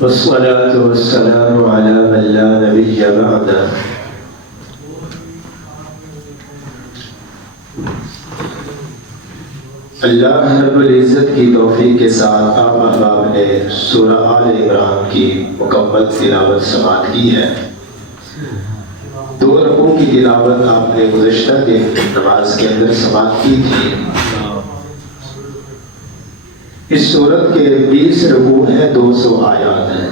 والصلاة والسلام على من لا نبي بعده اللہ رب العزت کی توفیق کے ساتھ آپ احباب نے سورہ آل عمران کی مکمل تلاوت سماعت کی ہے۔ 2 رکوع کی تلاوت آپ نے گزشتہ دن نماز کے اندر سماعت کی تھی۔ اس سورت کے 20 رکوع ہیں، 200 آیات ہیں۔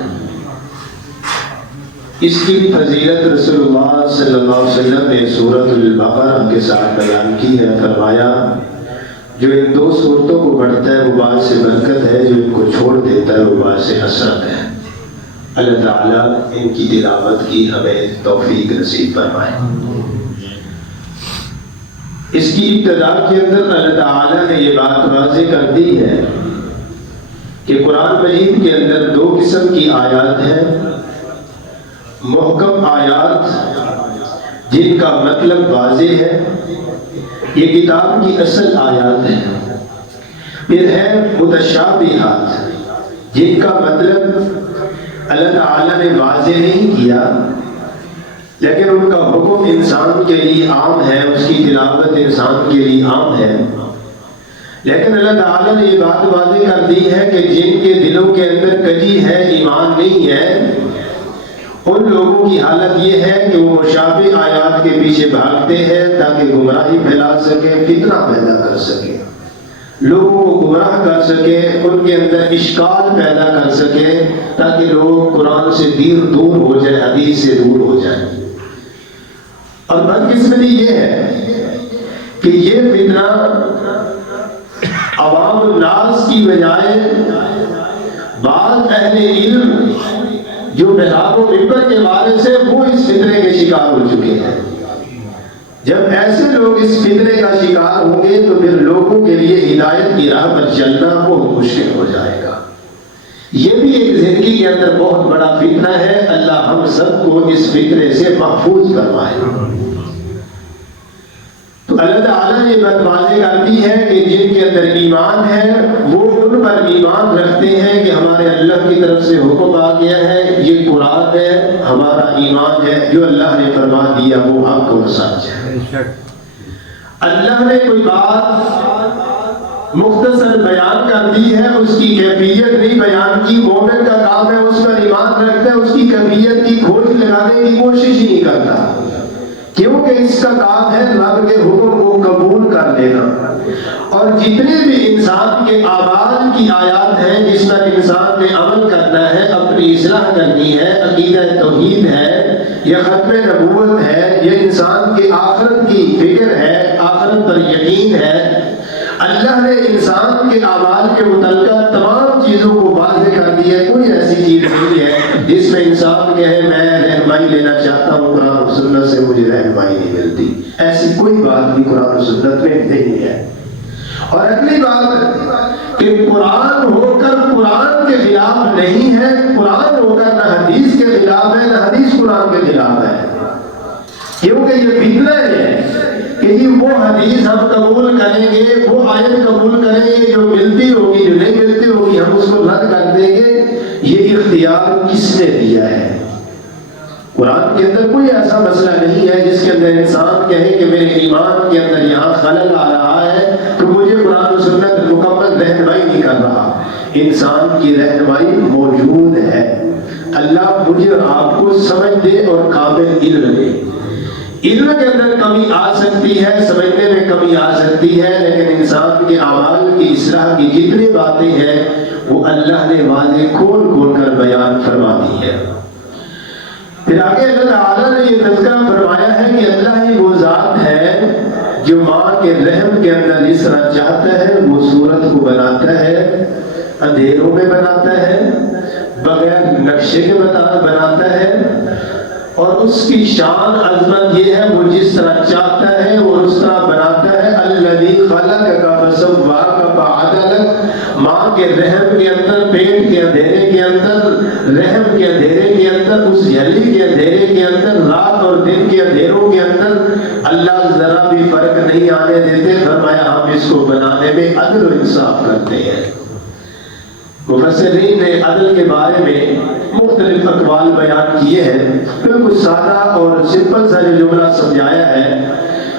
اس کی فضیلت رسول اللہ صلی اللہ علیہ وسلم نے سورۃ البقرہ کے ساتھ بیان کی ہے۔ فرمایا جو ان 2 سورتوں کو پڑھتا ہے وہ باعث سے برکت ہے، جو ان کو چھوڑ دیتا ہے وہ باعث سے حسرت ہے۔ اللہ تعالیٰ ان کی تلاوت کی ہمیں توفیق نصیب فرمائے۔ اس کی ابتدا کے اندر اللہ تعالیٰ نے یہ بات واضح کر دی ہے کہ قرآن مجید کے اندر 2 قسم کی آیات ہیں، محکم آیات جن کا مطلب واضح ہے، یہ کتاب کی اصل آیات ہیں۔ پھر ہے متشابہات جن کا مطلب اللہ تعالیٰ نے واضح نہیں کیا لیکن ان کا حکم انسان کے لیے عام ہے، اس کی تلاوت انسان کے لیے عام ہے، لیکن اللہ تعالیٰ نے یہ بات واضح کر دی ہے کہ جن کے دلوں کے اندر کجی ہے، ایمان نہیں ہے، ان لوگوں کی حالت یہ ہے کہ وہ مشابہ آیات کے پیچھے بھاگتے ہیں تاکہ گمراہی پھیلا سکے، فتنہ پیدا کر سکے، لوگوں کو گمراہ کر سکے، ان کے اندر اشکال پیدا کر سکے تاکہ لوگ قرآن سے دور ہو جائیں، حدیث سے دور ہو جائیں۔ اور بدقسمتی یہ ہے کہ یہ فتنہ عوام الناس کی بجائے بعض اہل علم جو محراب و ممبر کے بارے سے وہ اس فتنے کے شکار ہو چکے ہیں۔ جب ایسے لوگ اس فتنے کا شکار ہوں گے تو پھر لوگوں کے لیے ہدایت کی راہ پر چلنا بہت مشکل ہو جائے گا۔ یہ بھی ایک زندگی کے اندر بہت بڑا فتنہ ہے، اللہ ہم سب کو اس فتنے سے محفوظ فرمائے۔ تو اللہ تعالیٰ نے بات واضح کر دی ہے کہ جن کے اندر ایمان ہے وہ ان پر ایمان رکھتے ہیں کہ ہمارے اللہ کی طرف سے حکم آ گیا ہے، یہ قرآن ہے، ہمارا ایمان ہے، جو اللہ نے فرما دیا وہ حق اور سچ ہے۔ اللہ نے کوئی بات مختصر بیان کر دی ہے، اس کی کیفیت نہیں بیان کی۔ مومن کا کام ہے اس پر ایمان رکھتا ہے، اس کی کیفیت کی کھوج لگانے کی کوشش ہی نہیں کرتا، کیونکہ اس کا کام ہے رب کے حکم کو قبول کر لینا۔ اور جتنے بھی انسان کے اعمال کی آیات ہیں جس پر انسان نے عمل کرنا ہے، اپنی اصلاح کرنی ہے، عقیدہ توحید ہے، یہ ختم نبوت ہے، یہ انسان کے آخرت کی فکر ہے، آخرت پر یقین ہے، اللہ نے انسان کے اعمال کے متعلقہ تمام چیزوں کو واضح کر دی ہے۔ کوئی ایسی چیز نہیں ہے جس میں انسان کہے میں رہنمائی لینا چاہتا ہوں، قرآن و سنت سے مجھے رہنمائی نہیں ملتی، ایسی کوئی بات بھی قرآن و سنت میں نہیں ہے۔ اور اگلی بات کہ قرآن ہو کر قرآن کے خلاف نہیں ہے، قرآن ہو کر نہ حدیث کے خلاف ہے، نہ حدیث قرآن کے خلاف ہے، کیونکہ یہ فتنہ ہے کہ جی وہ حدیث ہم قبول کریں گے، وہ آیت قبول کریں گے جو ملتی ہوگی، جو نہیں ملتی ہوگی ہم اس کو رد کر دیں گے۔ یہ اختیار کس نے دیا ہے؟ قرآن کے اندر کوئی ایسا مسئلہ نہیں ہے جس کے اندر انسان کہے کہ میرے ایمان کے اندر یہاں خلل آ رہا ہے تو مجھے قرآن و سنت مکمل رہنمائی نہیں کر رہا۔ انسان کی رہنمائی موجود ہے، اللہ مجھے اور آپ کو سمجھ دے اور کامل علم دے۔ علم کے اندر کمی آ سکتی ہے، سمجھنے میں کمی آ سکتی ہے، لیکن انسان کے اعمال کی اصلاح کی جتنی باتیں ہیں وہ اللہ نے واضح کھول کر بیان فرما دی ہے۔ پھر آگے اللہ تعالیٰ نے یہ تذکرہ فرمایا ہے کہ اللہ ہی وہ ذات ہے جو ماں کے رحم کے اندر جس طرح چاہتا ہے وہ صورت کو بناتا ہے، اندھیروں میں بناتا ہے، بغیر نقشے کے بناتا ہے، اور اس کی شان عظمت یہ ہے وہ جس طرح چاہتا ہے وہ اس طرح بناتا ہے۔ الذی خلقک فسواک فعدلک، ماں کے رحم کے اندر، پیٹ کے اندھیرے کے اندر، رحم کے اندھیرے کے اندر، اس جھلی کے اندھیرے کے اندر، رات اور دن کے اندھیروں کے اندر اللہ ذرا بھی فرق نہیں آنے دیتے۔ فرمایا ہم اس کو بنانے میں عدل و انصاف کرتے ہیں۔ مفسرین نے عدل کے بارے میں مختلف اقوال بیان کیے ہیں. بالکل سادہ اور سمپل سا جو جملہ سمجھایا ہے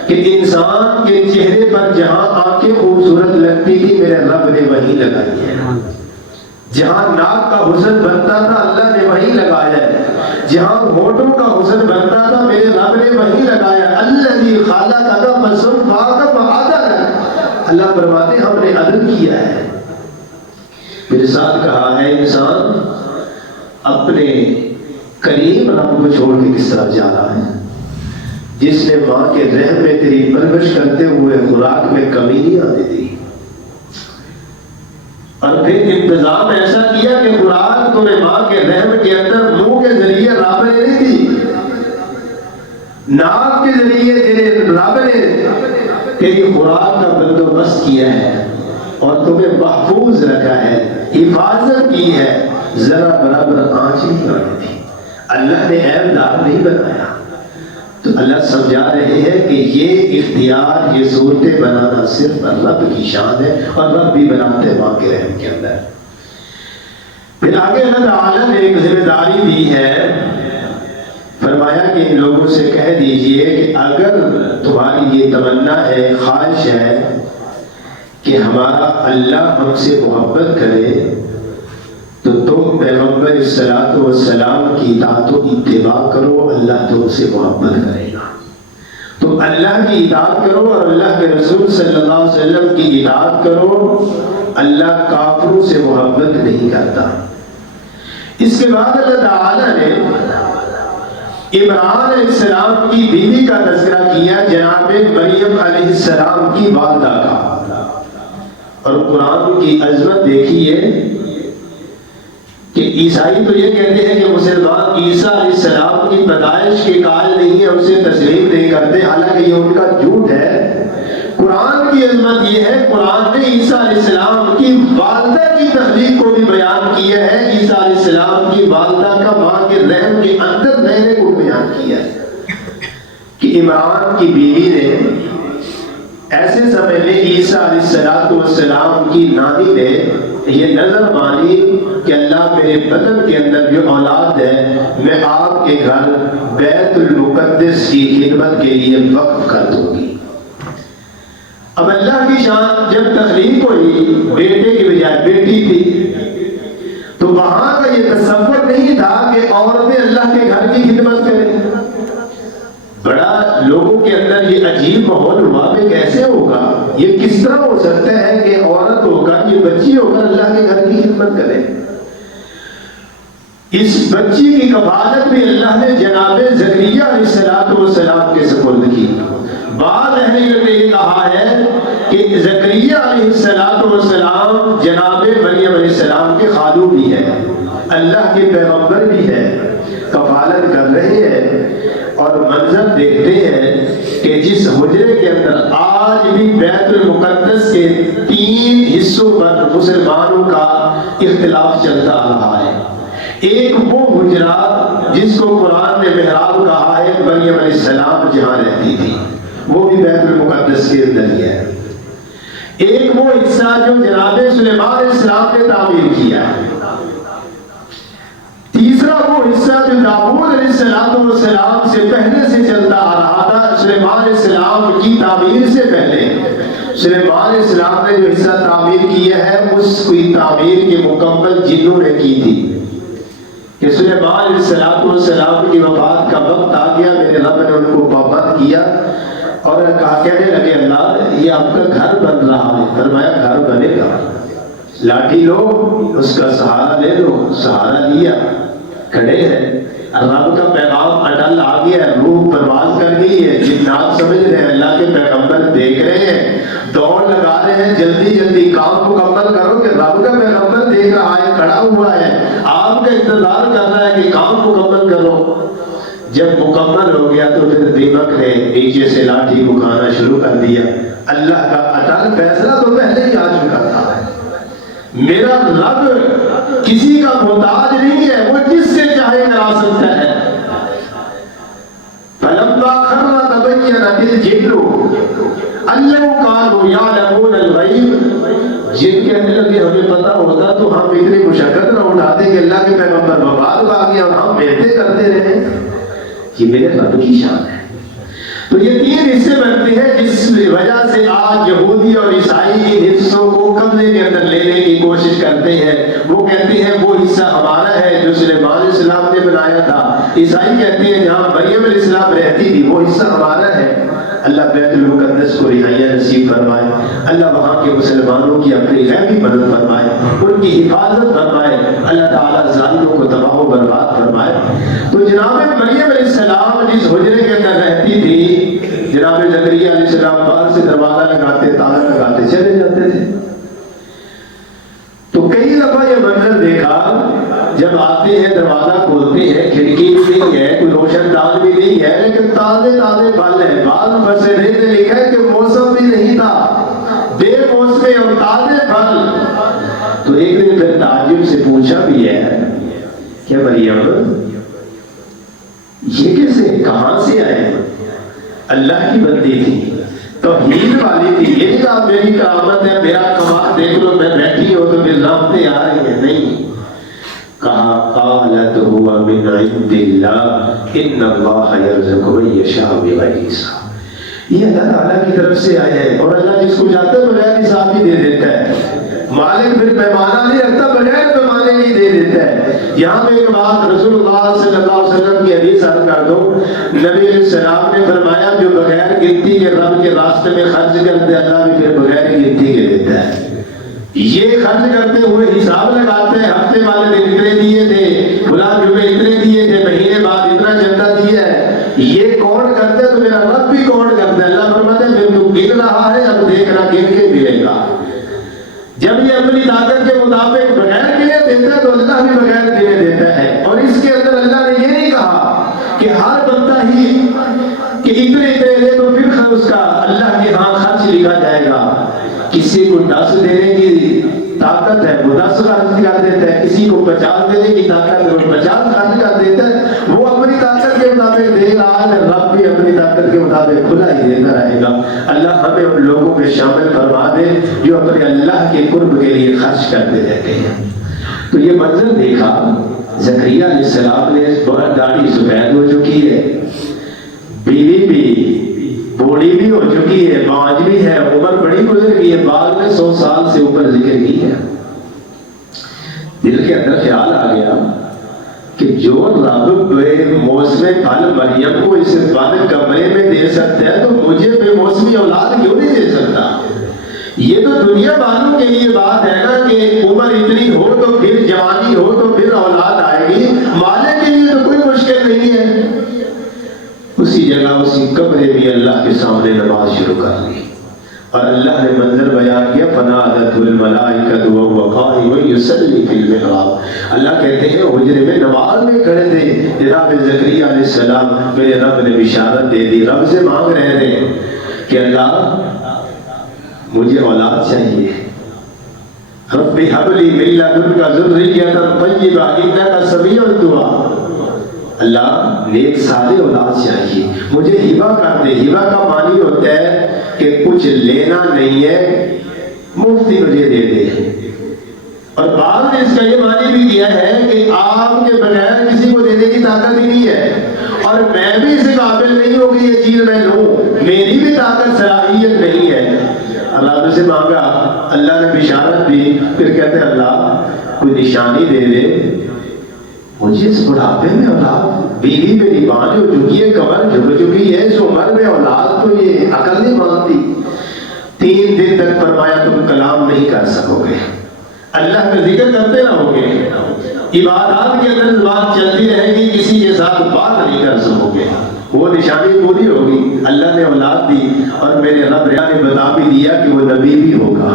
کہ انسان کے چہرے پر جہاں آنکھیں خوبصورت لگتی تھی میرے رب نے وہی لگائی ہے. جہاں ناک کا حسن بنتا تھا اللہ نے وہی لگایا ہے. جہاں ہونٹوں کا حسن بنتا تھا میرے رب نے وہی لگایا. الذی خلقک فسواک فعدلک. اللہ فرماتے ہم نے عدل کیا ہے. میرے ساتھ کہا ہے انسان اپنے قریب رب کو چھوڑ کے کس طرف جا رہا ہے. جس نے ماں کے رحم میں تیری پرورش کرتے ہوئے خوراک میں کمی نہیں آنے دی اور پھر انتظام ایسا کیا کہ خوراک تمہیں ماں کے رحم کے اندر منہ کے ذریعے رب نے نہیں دی, ناک کے ذریعے تیرے رب نے تیری خوراک کا بندوبست کیا ہے اور تمہیں محفوظ رکھا ہے, حفاظت کی ہے. ذرا برابر آنچ نہیں آنے دی. اللہ نے عیب دار نہیں بنایا. تو اللہ سمجھا رہے ہیں کہ یہ اختیار, یہ صورتیں بنانا صرف رب کی شان ہے اور رب بھی بناتے ہیں ماں کے رحم کے اندر. پھر آگے اللہ تعالیٰ نے ایک ذمہ داری دی ہے. فرمایا کہ ان لوگوں سے کہہ دیجئے کہ اگر تمہاری یہ تمنا ہے, خواہش ہے کہ ہمارا اللہ ہم سے محبت کرے تو تم پیغمبر الصلاۃ والسلام کی اطاعت و اتباع کرو, اللہ تم سے محبت کرے گا. تم اللہ کی اطاعت کرو اور اللہ کے رسول صلی اللہ علیہ وسلم کی اطاعت کرو. اللہ کافروں سے محبت نہیں کرتا. اس کے بعد اللہ تعالیٰ نے عمران علیہ السلام کی بیوی کا تذکرہ کیا, جناب مریم علیہ السلام کی والدہ کا. اور قرآن کی عظمت دیکھیے کہ عیسائی تو یہ کہتے ہیں کہ مسلمان عیسیٰ علیہ السلام کی پیدائش کے قائل نہیں ہے, اسے تسلیم نہیں کرتے, حالانکہ یہ ان کا جھوٹ ہے. قرآن کی عظمت یہ ہے, قرآن نے عیسیٰ علیہ السلام کی والدہ کی تخلیق کو بھی بیان کیا ہے. عیسیٰ علیہ السلام کی والدہ کا ماں کے رحم کے اندر رہنے کو بیان کیا ہے کہ عمران کی بیوی نے ایسے سمے میں عیسیٰ علیہ السلام کی نانی نے یہ نظر مانی کہ اللہ میرے بدن کے اندر جو اولاد ہے میں آپ کے گھر بیت المقدس کی خدمت کے لیے وقف کر دوں گی. اب اللہ کی شان جب تخلیق ہوئی بیٹے کی بجائے بیٹی تھی تو وہاں کا یہ تصور نہیں تھا کہ عورتیں اللہ کے گھر کی خدمت کریں. بڑا لوگوں کے اندر یہ عجیب ماحول ہوا کہ کیسے ہوگا, یہ کس طرح ہو سکتا ہے کہ عورت ہو کر, یہ بچی ہو کر اللہ کے گھر کی خدمت کرے. اس بچی کی کفالت بھی اللہ نے جناب زکریا علیہ السلام کے سپرد کی. بعض اہل علم نے یہ کہا ہے کہ زکریا علیہ السلام جناب مریم علیہ السلام کے خالو بھی ہے, اللہ کے پیغمبر بھی ہے, کفالت کر رہے ہیں. اور منظر دیکھتے ہیں کہ جس حجرے کے اندر آج بھی بیت المقدس کے 3 حصوں پر مسلمانوں کا اختلاف چلتا آ رہا ہے. ایک وہ حجرہ جس کو قرآن نے محراب کہا ہے, مریم علیہ السلام جہاں رہتی تھی, وہ بھی بیت المقدس کے اندر ہی ہے. ایک وہ حصہ جو جناب سلیمان علیہ السلام نے تعمیر کیا ہے. تیسرا وہ حصہ جو داؤد علیہ السلام سے پہلے سے چلتا آ رہا تھا, سلیمان علیہ السلام کی تعمیر سے پہلے. سلیمان علیہ السلام نے جو حصہ تعمیر کیا ہے اس کی تعمیر کی مکمل جنوں نے کی تھی کہ سلیمان علیہ السلام کی وفات کا وقت آ گیا, میرے رب نے ان کو پابند کیا اور کہا, کہنے لگے اللہ یہ آپ کا گھر بن رہا ہے. فرمایا گھر بنے گا, لاٹھی لو, اس کا سہارا لے لو. سہارا لیا, کھڑے ہیں, رب کا پیغام اٹل آ گیا, روح پرواز کر گئی ہے. جنات سمجھ رہے ہیں اللہ کے پیغمبر دیکھ رہے ہیں, دوڑ لگا رہے ہیں, جلدی جلدی کام مکمل کرو کہ رب کا پیغمبر دیکھ رہا ہے, کھڑا ہوا ہے, آپ کا انتظار کر رہا ہے کہ کام مکمل کرو. جب مکمل ہو گیا تو پھر دیمک نے نیچے سے لاٹھی کو کھانا شروع کر دیا. اللہ کا اٹل فیصلہ تو پہلے ہی آ چکا تھا. میرا رب کسی کا محتاج نہیں ہے, وہ جس سے چاہے کرا سکتا ہے. فلما خر تبینت الجن ان لو كانوا يعلمون الغیب, جن کہنے لگے ہمیں پتہ ہوتا تو ہم اتنی مشقت نہ اٹھاتے کہ اللہ کے پیغمبر وفات پا گیا اور ہم محنتیں کرتے رہے. یہ میرے رب کی شان ہے. تو یہ تین حصے بنتے ہیں جس وجہ سے آج یہودی اور عیسائی ان حصوں کو قبضے کے اندر لینے کی کوشش کرتے ہیں. وہ کہتے ہیں وہ حصہ ہمارا ہے جو سلیمان علیہ السلام نے بنایا تھا. عیسائی کہتے ہیں جہاں مریم علیہ السلام رہتی تھی وہ حصہ ہمارا ہے. اللہ بیت المقدس کو رہائیاں نصیب فرمائے. اللہ وہاں کے مسلمانوں کی اپنی غیبی مدد فرمائے, ان کی حفاظت فرمائے. اللہ تعالیٰ ظالموں کو تباہ و برباد فرمائے. تو جناب مریم علیہ السلام جس حجرے کے اندر رہتی تھی, جناب زکریا علیہ السلام باہر سے دروازہ لگاتے, تالا لگاتے چلے جاتے تھے. تو کئی دفعہ یہ منظر دیکھا, جب آتے ہیں دروازہ کھولتے ہیں, کھڑکی بھی نہیں ہے, کوئی روشن دان بھی نہیں ہے, لیکن تازے تازے پھل ہیں. بعض مفسرین نے لکھا ہے کہ موسم بھی نہیں تھا, بے موسمے اور تازے پھل. تو ایک دن پھر تعجب سے پوچھا بھی ہے کہ مریم یہ کیسے, کہاں سے آئے؟ اللہ کی بندی تھی, توحید والی تھی. یہ نہیں کہا میری کرامت ہے, میرا کمال دیکھ لو, میں بیٹھی ہوں تو میری رحمتیں آ رہی ہیں. نہیں, کہا قالت هو من عند اللہ ان اللہ یرزق من یشاء بغیر حساب. یہ اللہ تعالیٰ کی طرف سے آئے ہیں اور اللہ جس کو چاہتا ہے بغیر حساب ہی دے دیتا ہے. مالک پھر پیمانہ نہیں رکھتا, بغیر پیمانے ہی دے دیتا ہے. یہاں پہ ایک بات رسول اللہ صلی اللہ علیہ وسلم کی حدیث عرض کر دو. نبی علیہ السلام نے فرمایا جو بغیر گنتی کے رب کے راستے میں خرچ کرتے اللہ بھی پھر بغیر گنتی کے دیتا ہے. یہ خرچ کرتے ہوئے حساب لگاتے ہیں, ہفتے والے دن اتنے دیے تھے, فلاں جمعے اتنے دیے تھے, مہینے بعد اتنا چندہ دیا ہے. یہ کون کرتے تو میرا رب بھی کون کرتا ہے. اللہ فرماتے ہیں پھر تو گن رہا ہے, اب دیکھنا گن کے ملے گا. جب یہ اپنی طاقت کے مطابق بغیر گنے دیتا ہے تو اللہ بھی بغیر گنے دیتا ہے. اور اس کے اندر اللہ نے یہ نہیں کہا کہ ہر بندہ ہی کہ اتنے اتنے دے تو پھر اس کا اللہ کے ہاں خرچ لکھا جائے گا. کسی کو 10 دینے کی طاقت ہے وہ 10 خرچ کر دیتا ہے, کسی کو 50 دینے کی طاقت ہے وہ 50 خرچ کر دیتا ہے. وہ اپنی طاقت کے مطابق دے رہا ہے, رب بھی اپنی طاقت کے مطابق کھلا ہی دیتا رہے گا. اللہ ہمیں ان لوگوں میں شامل فرما دے جو اپنے اللہ کے قرب کے لیے خرچ کرتے رہتے ہیں. تو یہ منظر دیکھا, زکریا علیہ السلام نے بہت داڑھی سفید ہو چکی ہے, بیوی بھی بوڑھی بھی ہو چکی ہے, بانج بھی ہے, عمر بڑی گزر گئی ہے, بعد میں 100 سال سے اوپر ذکر کی ہے. دل کے اندر خیال آ گیا کہ جو رب بے موسم پھل مریم کو اس بند کمرے میں دے سکتا ہے تو مجھے بے موسمی اولاد کیوں نہیں دے سکتا؟ یہ تو دنیا والوں کے لیے بات ہے نا کہ عمر اتنی ہو تو پھر جوانی ہو تو پھر اولاد آئے گی. مالک کے لیے تو کوئی مشکل نہیں ہے. اسی جگہ اسی کمرے میں اللہ کے سامنے نماز شروع کر لی اور اللہ نے منظر بیان کیا فنادته الملائکۃ وهو قائم یصلی فی المحراب. اللہ کہتے ہیں حجرے میں نماز میں کھڑے تھے, جناب زکریا علیہ السلام میرے رب نے بشارت دے دی, رب سے مانگ رہے تھے کہ اللہ مجھے اولاد چاہیے. رب هب لی من لدنک ذریۃ طیبہ انک سمیع الدعاء. اللہ نیک صالح اولاد چاہیے, مجھے ہبہ کر دے. ہبہ کا معنی ہوتا ہے کہ کچھ لینا نہیں ہے, مفتی مجھے دے دے. اور بعض نے اس کا یہ معنی بھی کیا ہے کہ آپ کے بغیر کسی کو دینے کی طاقت ہی نہیں ہے اور میں بھی اس قابل نہیں ہوں کہ یہ چیز میں لوں, میری بھی طاقت صلاحیت نہیں ہے. اللہ سے مانگا, اللہ نے بشارت دی. پھر کہتے ہیں اللہ کوئی نشانی دے دے, مجھے اس بڑھاپے میں اولاد, بیوی میری بانج ہو چکی ہے, کمر جھک چکی ہے, اس عمر میں اولاد تو یہ عقل نہیں مانتی. 3 دن تک فرمایا تم کلام نہیں کر سکو گے, اللہ کا ذکر کرتے رہو گے, عبادات کے اندر بات چلتی رہے گی, کسی کے ساتھ بات نہیں کر سکو گے. وہ نشانی پوری ہوگی. اللہ نے اولاد دی اور میرے رب نے بتا بھی دیا کہ وہ نبی بھی ہوگا,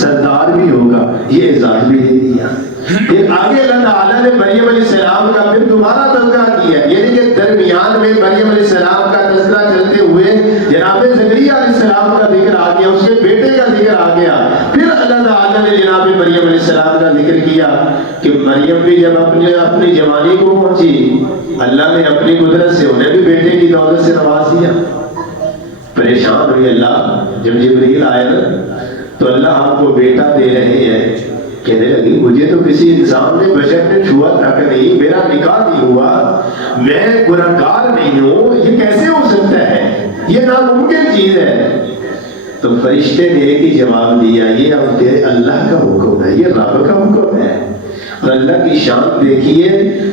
سردار بھی ہوگا, یہ اعزاز بھی دے دیا. پھر آگے اللہ تعالیٰ نے مریم علیہ السلام کا پھر دوبارہ تذکرہ کیا, یعنی کہ درمیان میں مریم علیہ السلام کا تذکرہ چلتے ہوئے جناب زکریا علیہ السلام کا ذکر آ گیا, اس کے بیٹے کا ذکر آ گیا. پھر اللہ تعالیٰ نے جناب مریم علیہ السلام کا ذکر کیا کہ مریم بھی جب اپنی جوانی کو پہنچی, اللہ نے اپنی قدرت سے انہیں بھی بیٹے کی دولت سے نواز دیا. پریشان ہوئی اللہ جب جبریل آئے نا تو اللہ آپ کو بیٹا دے رہے ہیں. کہنے لگی مجھے تو کسی انسان نے بشر نے چھوا تک نہیں، میرا نکاح نہیں ہوا، میں گنہگار نہیں ہوں، یہ کیسے ہو سکتا ہے، یہ ناممکن چیز ہے. تو فرشتے نے ایک ہی جواب دیا، یہ اب تیرے اللہ کا حکم ہے، یہ رب کا حکم ہے. اور اللہ کی شان دیکھیے،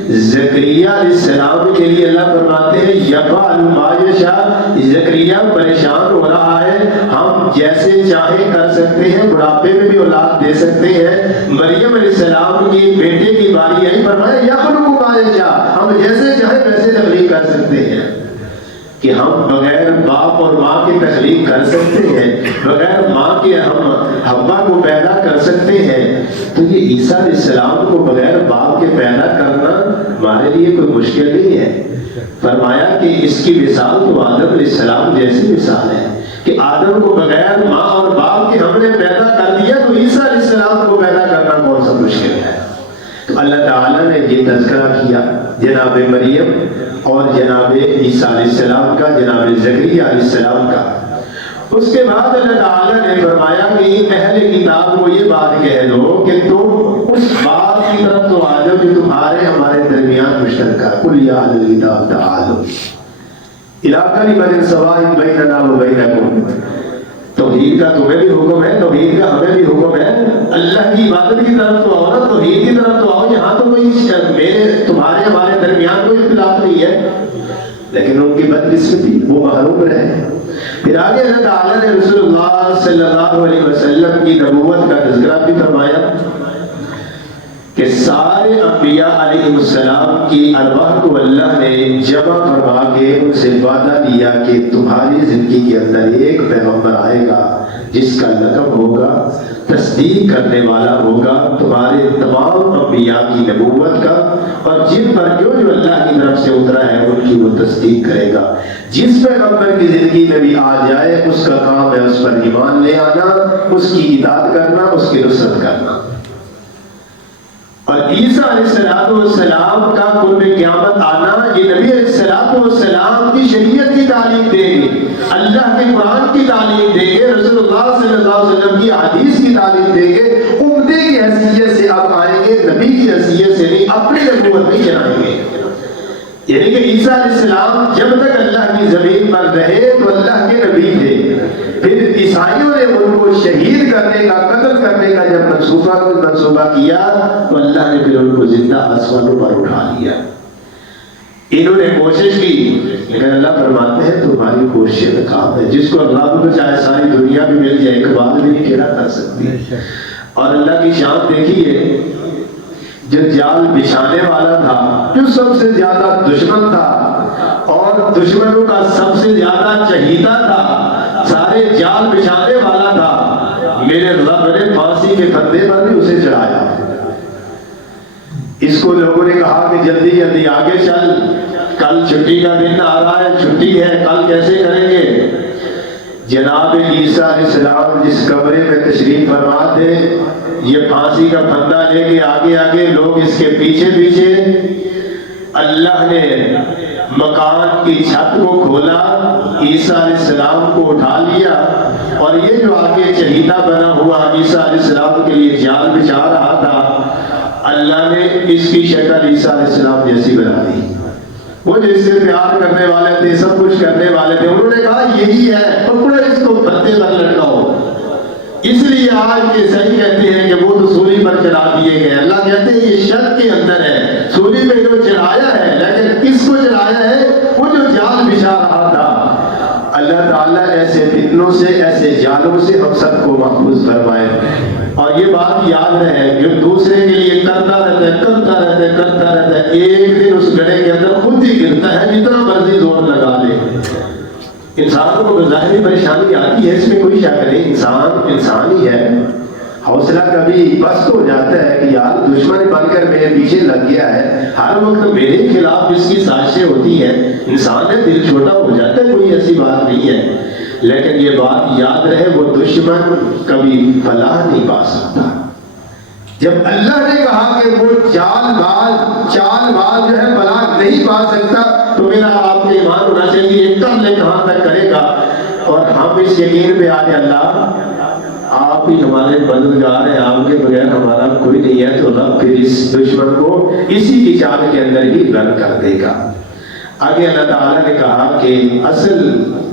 زکریا علیہ السلام کے لیے اللہ فرماتے ہیں یفعل ما یشاء. زکریا پریشان ہو رہا ہے، ہم جیسے چاہے کر سکتے ہیں، بڑھاپے میں بھی اولاد دے سکتے ہیں. مریم علیہ السلام کی بیٹے کی باری آئی، فرمایا یخلق ما یشاء، ہم جیسے چاہے ویسے تخلیق کر سکتے ہیں. کہ ہم بغیر باپ اور ماں کی تخلیق کر سکتے ہیں، بغیر ماں کے ہم حوا کو پیدا کر سکتے ہیں. تو یہ عیسیٰ علیہ السلام کو بغیر باپ کے پیدا کرنا ہمارے لیے کوئی مشکل نہیں ہے. فرمایا کہ اس کی مثال تو آدم علیہ السلام جیسی مثال ہے کہ آدم کو بغیر ماں اور باپ کے ہم نے پیدا کر دیا، تو عیسیٰ علیہ السلام کو پیدا کرنا کون سا مشکل ہے. تو اللہ تعالیٰ نے یہ تذکرہ کیا جناب مریم اور جناب عیسیٰ علیہ السلام کا، جناب زکریا علیہ السلام کا. اس کے بعد اللہ تعالیٰ نے فرمایا کہ اہل کتاب کو یہ بات کہہ دو کہ تم اس بات کی طرف تو آ جاؤ کہ تمہارے ہمارے درمیان مشترکہ. قل یا اہل الکتاب تعالوا الی کلمۃ سواء بیننا وبینکم. توحید کا تمہیں بھی حکم ہے، توحید کا ہمیں بھی حکم ہے. اللہ کی عبادت کی طرف تو آؤ نا، توحید کی طرف تو آؤ. یہاں تو کوئی میرے تمہارے ہمارے درمیان کوئی اختلاف نہیں ہے. لیکن ان کی بدقسمتی، وہ محروم رہے. پھر آگے اللہ تعالیٰ نے رسول اللہ صلی اللہ علیہ وسلم کی نبوت کا تذکرہ بھی فرمایا کہ سارے انبیاء علیہ السلام کی ارواح کو اللہ نے جمع فرما کے ان سے وعدہ دیا کہ تمہاری زندگی کے اندر ایک پیغمبر آئے گا جس کا لقب ہوگا، تصدیق کرنے والا ہوگا تمہارے تمام انبیاء کی نبوت کا، اور جن پر جو اللہ کی طرف سے اترا ہے ان کی وہ تصدیق کرے گا. جس پیغمبر کی زندگی میں بھی آ جائے اس کا کام ہے اس پر ایمان لے آنا، اس کی اطاعت کرنا، اس کی نصرت کرنا. اور عیسیٰ علیہ السلام کا قرب قیامت آنا، یہ نبی علیہ السلام کی شریعت کی تعلیم دیں گے، اللہ کے قرآن کی تعلیم دیں گے، رسول اللہ صلی اللہ علیہ وسلم کی حدیث کی تعلیم دیں گے. عمدے کی حیثیت سے اب آئیں گے، نبی کی حیثیت سے نہیں، اپنی نبوت نہیں چلائیں گے. یعنی کہ عیسیٰ علیہ السلام جب تک اللہ کی زمین پر رہے تو اللہ کے نبی تھے. پھر عیسائیوں نے ان کو شہید کرنے کا، قتل کرنے کا جب منصوبہ کیا تو اللہ نے پھر ان کو زندہ آسمانوں پر اٹھا لیا. انہوں نے کوشش کی لیکن اللہ فرماتے ہیں تمہاری کوشش ناکام ہے. جس کو اللہ کو چاہے ساری دنیا بھی مل جائے، ایک بات بھی نہیں کھڑا کر سکتی. اور اللہ کی شان دیکھیے، جو جال بچھانے والا تھا، جو سب سے زیادہ دشمن تھا اور دشمنوں کا سب سے زیادہ چہیتا تھا، سارے جال بچھانے والا تھا، میرے رب نے پھانسی کے پھندے پر بھی اسے چڑھایا. اس کو لوگوں نے کہا کہ جلدی جلدی آگے چل، کل چھٹی کا دن آ رہا ہے، چھٹی ہے، کل کیسے کریں گے. جناب عیسیٰ علیہ السلام جس کمرے میں تشریف فرما تھے، یہ پھانسی کا پھندا لے کے آگے آگے، لوگ اس کے پیچھے پیچھے. اللہ نے مکان کی چھت کو کھولا، عیسیٰ علیہ السلام کو اٹھا لیا، اور یہ جو آگے چہیتا بنا ہوا عیسیٰ علیہ السلام کے لیے جال بچھا رہا تھا، اللہ نے اس کی شکل عیسیٰ علیہ السلام جیسی بنا دی. وہ جو اس سے پیار کرنے والے تھے، سب کچھ کرنے والے تھے، انہوں نے کہا یہی ہے، پکڑو اس کو پھندے پر لٹکاؤ. اس لیے آج کے صحیح کہتے ہیں کہ وہ تو سولی پر چڑھا دیے گئے. اللہ کہتے ہیں یہ شک کے اندر ہے، سولی پہ جو چڑھایا ہے، لیکن کس کو چڑھایا ہے؟ وہ جو جال بچھا رہا تھا. اللہ تعالیٰ ایسے فتنوں سے، ایسے جالوں سے ہم سب کو محفوظ فرمائے. اور یہ بات یاد رہے، جو دوسرے کے لیے کرتا رہتا ہے، ایک دن اس گڑھے کے اندر خود ہی گرتا ہے، جتنا مرضی زور لگا لے. انسان کو بظاہر پریشانی آتی ہے، اس میں کوئی شک نہیں، انسان ہی ہے. حوصلہ کبھی پست ہو جاتا ہے کہ یار دشمن بن کر میرے پیچھے لگ گیا ہے، ہر وقت میرے خلاف اس کی سازشیں ہوتی ہیں. انسان ہے، دل چھوٹا ہو جاتا ہے، کوئی ایسی بات نہیں ہے. لیکن یہ بات یاد رہے، وہ دشمن کبھی فلاح نہیں پا سکتا. جب اللہ نے کہا کہ وہ چال باز جو ہے فلاح نہیں پا سکتا، تو میرا آپ کے ایمان ہونا چاہیے یہ کم لے کہاں تک کرے گا. اور ہم اس یقین پہ آج اللہ آپ آپ ہی ہمارے مددگار ہیں، آپ کے بغیر ہمارا کوئی نہیں ہے، تو رب پھر اس دشمن کو اسی کی چال کے اندر ہی رد کر دے گا۔ آگے اللہ تعالیٰ نے کہا کہ اصل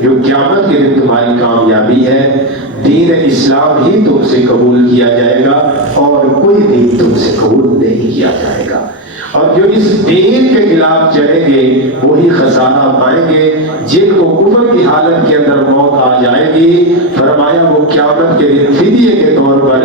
جو قیامت کے دن تمہاری کامیابی ہے، دین اسلام ہی تم سے قبول کیا جائے گا اور کوئی دین تم سے قبول نہیں کیا جائے گا، اور جو اس دین کے خلاف چلیں گے وہی خسارہ پائیں گے۔ جن کو کفر کی حالت کے اندر موت آ جائے گی، فرمایا وہ قیامت کے دن فدیے کے طور پر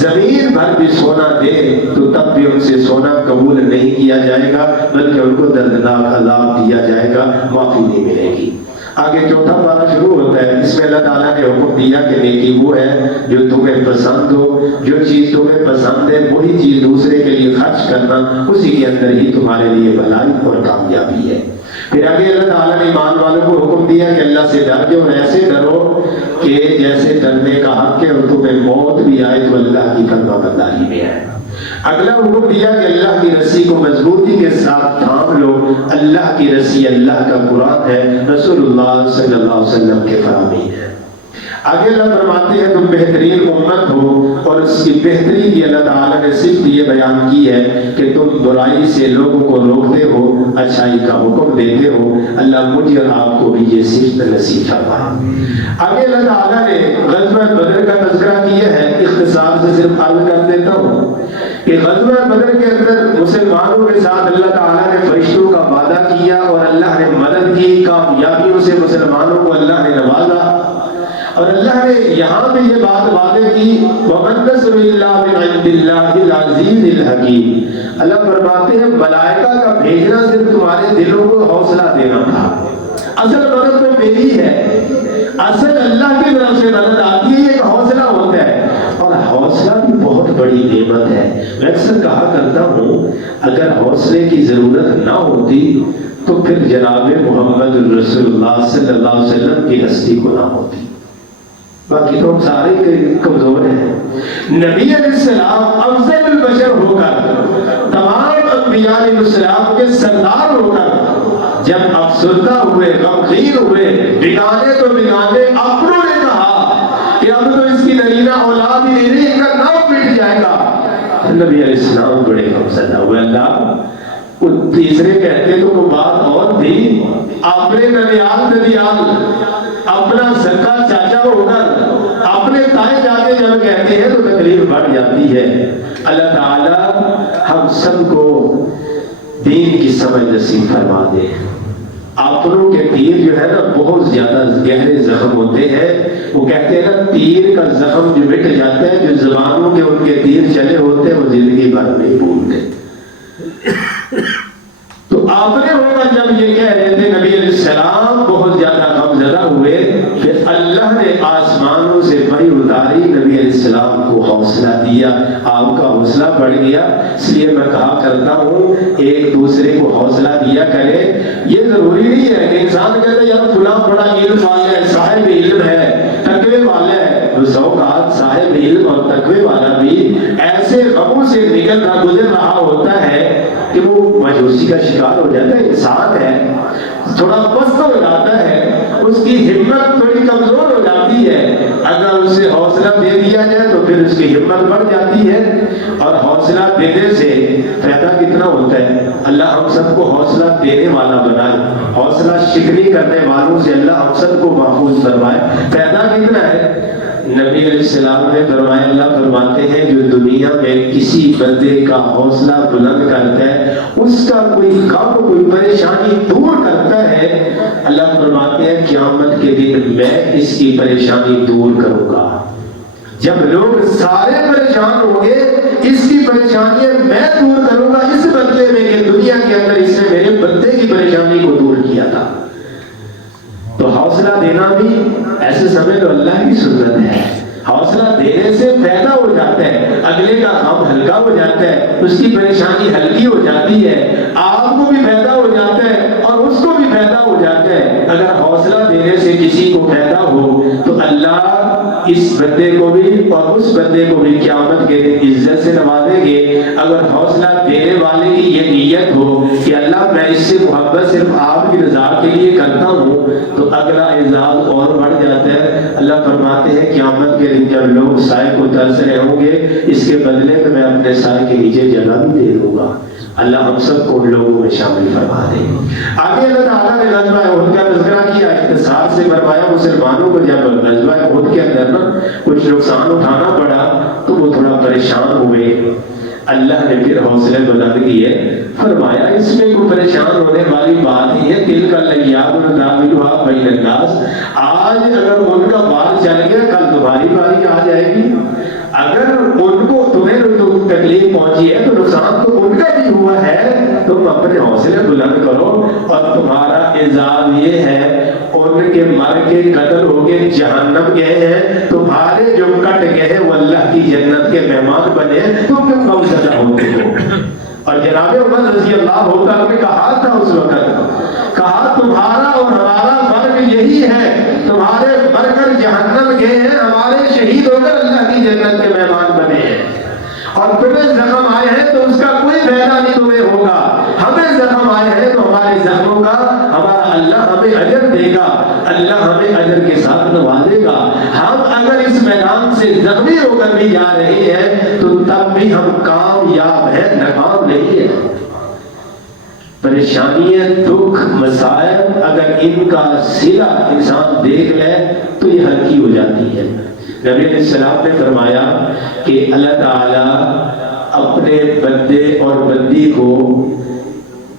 زمین بھر بھی سونا دے تو تب بھی ان سے سونا قبول نہیں کیا جائے گا، بلکہ ان کو دردناک عذاب دیا جائے گا، معافی نہیں ملے گی۔ آگے چوتھا پارہ شروع ہوتا ہے، اس میں اللہ تعالیٰ نے حکم دیا کہ نیکی وہ ہے جو تمہیں پسند ہو، جو چیز تمہیں پسند ہے وہی چیز دوسرے کے لیے خرچ کرنا، اسی کے اندر ہی تمہارے لیے بھلائی اور کامیابی ہے۔ پھر آگے اللہ تعالیٰ نے ایمان والوں کو حکم دیا کہ اللہ سے ڈر جو ایسے ڈرو کہ جیسے ڈرنے کا حق ہے، اور تمہیں موت بھی آئے تو اللہ کی فرما برداری میں آئے۔ اگلا حکم دیا کہ اللہ کی رسی کو مضبوطی کے ساتھ تھام لو، اللہ کی رسی اللہ کا قرآن ہے، رسول اللہ صلی اللہ علیہ وسلم کے فرامین ہے۔ آگے اللہ فرماتے ہیں تم بہترین امت ہو، اور اس کی بہتری کی اللہ تعالیٰ نے صرف یہ بیان کی ہے کہ تم برائی سے لوگوں کو روکتے ہو، اچھائی کا حکم دیتے ہو۔ اللہ مجھے اور آپ کو بھی یہ صرف نصیب فرمائے۔ آگے اللہ تعالیٰ نے غزوہ بدر کا تذکرہ کیا ہے، اختصار سے صرف عرض کر دیتا ہوں کہ غزوہ بدر کے اندر مسلمانوں کے ساتھ اللہ تعالیٰ نے فرشتوں کا وعدہ کیا، اور اللہ نے مدد کی، کامیابیوں سے مسلمانوں کو اللہ نے نوازا، اور اللہ نے یہاں پہ یہ بات واضح کی وَمَن نَّصْرُ إِلَّا مِنْ عِندِ اللَّهِ الْعَزِيزِ الْحَكِيمِ۔ اللہ فرماتے ہیں ملائکہ کا بھیجنا صرف تمہارے دلوں کو حوصلہ دینا تھا، اصل مدد تو میری ہے، اصل اللہ کی طرف سے مدد آتی ہے، ایک حوصلہ ہوتا ہے، اور حوصلہ بھی بہت بڑی نعمت ہے۔ میں اکثر کہا کرتا ہوں اگر حوصلے کی ضرورت نہ ہوتی تو پھر جناب محمد الرسول اللہ صلی اللہ علیہ وسلم کی ہستی کو نہ ہوتی، باقی تو ہم سارے کمزور ہیں۔ نبی علیہ السلام افضل البشر ہو کر، تمام انبیاء علیہ السلام کے سردار ہو کر، جب افسردہ ہوئے، غمگین ہوئے، بگانے تو بگانے، اپنوں نے کہا کہ اب تو اس کی نرینہ اولاد ہی نہیں رہی، ان کا نام مٹ جائے گا، نبی علیہ السلام بڑے غمزدہ ہوئے۔ اللہ تیسرے کہتے تو وہ بات اور تھی، اپنے ننیال اپنا سکا چاچا ہو کر اپنے تائیں جاتے جب کہتے ہیں تو تکلیف بڑھ جاتی ہے۔ اللہ تعالی ہم سب کو دین کی سمجھ نصیب فرما دے۔ اپنوں کے تیر جو ہے نا بہت زیادہ گہرے زخم ہوتے ہیں، وہ کہتے ہیں نا تیر کا زخم جو مٹ جاتا ہے، جو زبانوں کے ان کے تیر چلے ہوتے ہیں وہ زندگی بھر نہیں بھولتے۔ تو آپ نے ہوگا جب یہ کہہ رہے تھے نبی علیہ السلام بہت زیادہ غمزدہ ہوئے، پھر اللہ نے آسمانوں سے وحی اتاری، نبی علیہ السلام کو حوصلہ دیا، آپ کا حوصلہ بڑھ گیا۔ اس لیے میں کہا کرتا ہوں ایک دوسرے کو حوصلہ دیا کرے۔ یہ ضروری نہیں ہے کہ انسان کہتے ہیں یار فلاں بڑا علم والا ہے، صاحب علم ہے، تقوی والا ہے، اس اوقات صاحب علم اور تقوی والا بھی ایسے غموں سے نکل رہا گزر رہا ہوتا ہے کہ وہ مایوسی کا شکار ہو جاتا ہے، انسان ہے، تھوڑا پست ہو جاتا ہے، اس کی ہمت تھوڑی کمزور ہو جاتی ہے۔ اگر اسے حوصلہ دے دیا جائے تو پھر اس کی ہمت بڑھ جاتی ہے، اور حوصلہ دینے سے فائدہ کتنا ہوتا ہے۔ اللہ ہم سب کو حوصلہ دینے والا بنائے، حوصلہ شکنی کرنے والوں سے اللہ ہم سب کو محفوظ فرمائے۔ فائدہ کتنا ہے؟ نبی علیہ السلام نے فرمایا، اللہ فرماتے ہیں جو دنیا میں کسی بندے کا حوصلہ بلند کرتا ہے، اس کا کوئی غم کوئی پریشانی دور کرتا ہے، اللہ فرماتے ہیں قیامت کے دن میں اس کی پریشانی دور کروں گا۔ جب لوگ سارے پریشان ہوں گے، اس کی پریشانیاں میں دور کروں گا اس بدلے میں کہ دنیا کے اندر اس نے میرے بندے کی پریشانی کو دور کیا تھا۔ تو حوصلہ دینا بھی ایسے سمجھ لو اللہ کی سنت ہے۔ حوصلہ دینے سے پیدا ہو جاتا ہے، اگلے کا غم ہلکا ہو جاتا ہے، اس کی پریشانی ہلکی ہو جاتی ہے، آپ کو بھی پیدا ہو جاتا ہے اور اس کو بھی پیدا ہو جاتا ہے۔ اگر حوصلہ دینے سے کسی کو پیدا ہو تو اللہ اس بندے کو بھی اور اس بندے کو بھی قیامت کے دن عزت سے نوازیں گے اگر حوصلہ دینے والے کی یہ نیت ہو کہ اللہ میں اس سے محبت صرف آپ کی رضا کے لیے کرتا ہوں تو اگلا اعزاز اور بڑھ جاتا ہے۔ اللہ فرماتے ہیں قیامت کے دن جب لوگ سائے کو ترس رہے ہوں گے اس کے بدلے میں اپنے سائے کے نیچے جگہ بھی دے دوں گا۔ اللہ ہم سب کو ان لوگوں میں شامل فرما دے۔ آگے اللہ تعالیٰ نے غزوہ احد کا تذکرہ کیا، اختصار سے فرمایا مسلمانوں کو جب غزوہ احد کے اندر کچھ نقصان اٹھانا پڑا تو وہ تھوڑا پریشان ہوئے۔ اللہ نے پھر حوصلے بلند کیے، فرمایا اس میں کوئی پریشان ہونے والی بات ہی ہے، دل کا لیاب نداویلھا بین الناس، آج اگر ان کا بال چل گیا کل تمہاری باری آ جائے گی، اگر ان کو تمہیں تکلیف پہنچی ہے تو نقصان تو ان کا بھی ہوا ہے، تم اپنے حوصلے بلند کرو اور تمہارا اعزاز یہ ہے ان کے مر کے قتل ہو گئے جہنم گئے ہیں، تمہارے جو کٹ گئے ہیں وہ اللہ کی جنت کے مہمان بنے، تم کیوں کم سزا ہوتے ہو۔ اور جناب عمر رضی اللہ عنہ نے کہا تھا اس وقت، کہا تمہارا اور ہمارا فرق یہی ہے، تمہارے مر کر جہنم گئے ہیں، ہمارے شہید ہو کر اللہ کی جنت کے مہمان بنے ہیں، اور تمہیں زخم آئے ہیں تو اس کا کوئی فائدہ نہیں تمہیں ہوگا، ہمیں زخم آئے ہیں تو ہمارے زخموں کا ہمارا اللہ ہمیں اجر دے گا، اللہ ہمیں اجر کے ساتھ نوازے گا۔ ہم اگر اس میدان سے زخمی ہو کر بھی جا رہے ہیں تو تب بھی ہم کامیاب ہیں، ناکام نہیں ہے۔ پریشانیاں، دکھ، مسائل اگر ان کا صلہ انسان دیکھ لے تو یہ ہلکی ہو جاتی ہے۔ نبی علیہ السلام نے فرمایا کہ اللہ تعالیٰ اپنے بندے اور بندی کو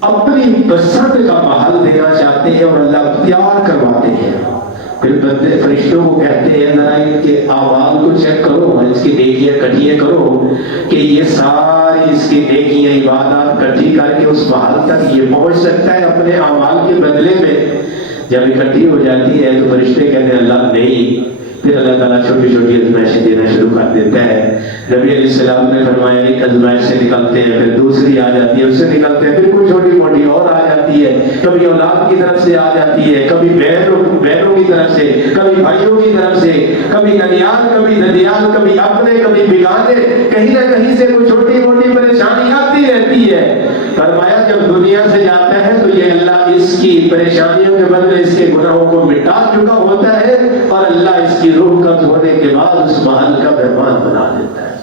اپنی پسند کا محل دینا چاہتے ہیں اور اللہ اختیار کرواتے ہیں، پھر بندے فرشتوں کو کہتے ہیں ذرا ان کے اعمال کو چیک کرو، اس کی نیکیاں کٹھیاں کرو کہ یہ ساری اس کی نیکیاں عبادات کٹھی کر کے اس محل تک یہ پہنچ سکتا ہے اپنے اعمال کے بدلے میں۔ جب اکٹھی ہو جاتی ہے تو فرشتے کہتے ہیں اللہ نہیں، پھر اللہ تعالیٰ چھوٹی چھوٹی ازمائشیں دینا شروع کر دیتا ہے۔ نبی علیہ السلام نے فرمایا ایک ازمائش سے نکلتے ہیں، پھر دوسری آ جاتی ہے، اس سے نکلتے ہیں، پھر کوئی چھوٹی موٹی اور آ جاتی ہے، کبھی اولاد کی طرف سے آ جاتی ہے، کبھی بہنوں کی طرف سے، کبھی بھائیوں کی طرف سے، کبھی ننیال کبھی ددیال، کبھی اپنے کبھی بیگانے، کہیں نہ کہیں سے کوئی چھوٹی موٹی پریشانی آتی رہتی ہے۔ فرمایا جب دنیا سے جاتا ہے تو یہ اللہ اس کی پریشانیوں کے بدلے اس کے گناہوں کو مٹا چکا ہوتا ہے اور اللہ اس کی روح قبض ہونے کے بعد اس محل کا مہمان بنا دیتا ہے۔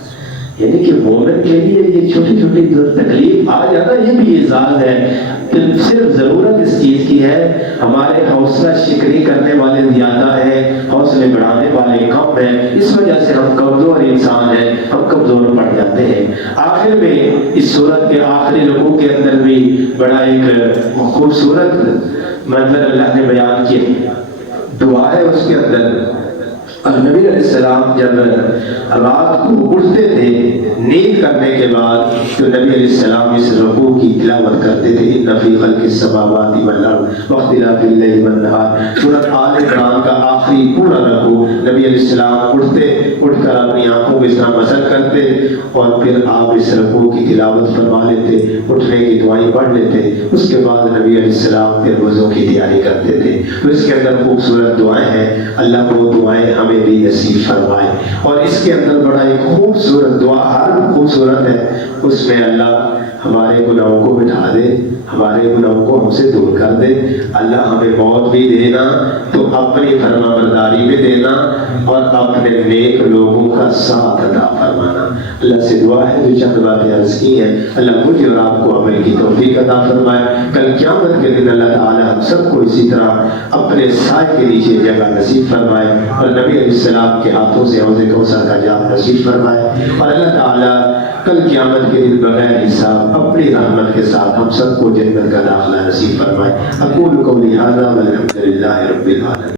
یعنی کہ مومن کے لیے یہ چھوٹی چھوٹی تکلیف آ جانا یہ بھی اعزاز ہے، صرف ضرورت اس چیز کی ہے ہمارے حوصلہ شکنی کرنے والے زیادہ ہیں، حوصلے بڑھانے والے کم ہیں، اس وجہ سے ہم کمزور انسان ہیں، ہم کمزور پڑ جاتے ہیں۔ آخر میں اس سورت کے آخری رکوع کے اندر بھی بڑا ایک خوبصورت منظر اللہ نے بیان کیا، دعا ہے اس کے اندر۔ اور نبی علیہ السلام جب رات کو اٹھتے تھے نیند کرنے کے بعد تو نبی علیہ السلام اس رکوع کی تلاوت کرتے تھے، ان فی خلق السماوات والارض واختلاف اللیل والنہار۔ سورۃ آل عمران کا آخری پورا رکوع نبی علیہ السلام اٹھ کر اپنی آنکھوں کو اس طرح مسل کرتے اور پھر آپ اس رکوع کی تلاوت فرما لیتے، اٹھنے کی دعائیں پڑھ لیتے، اس کے بعد نبی علیہ السلام پھر وضو کی تیاری کرتے تھے۔ تو اس کے اندر خوبصورت دعائیں ہیں، اللہ وہ دعائیں ہمیں بھی نصیب فرمائے۔ اور اس کے اندر بڑا ایک خوبصورت دعا، ہر خوبصورت ہے، اس میں اللہ ہمارے گناہوں کو مٹا دے، ہمارے گناہوں کو ہم سے دور کر دے، اللہ ہمیں موت بھی دینا تو اپنی فرما برداری میں دینا اور اپنے نیک لوگوں کا ساتھ عطا فرمانا۔ اللہ سے دعا ہے جو چند باتیں عرض کی ہیں اللہ مجھے اور آپ کو عمل کی توفیق عطا فرمائے۔ کل قیامت کے دن اللہ تعالی ہم سب کو اسی طرح اپنے سائے کے نیچے جگہ نصیب فرمائے اور نبی علیہ السلام کے ہاتھوں سے حوض کوثر کا جام نصیب فرمائے، اور اللہ تعالی کل قیامت کے دن بغیر حساب اپنی رحمت کے ساتھ ہم سب کو جنت کا داخلہ نصیب فرمائے۔ اقول قولی ھذا والحمد للہ رب العالمین۔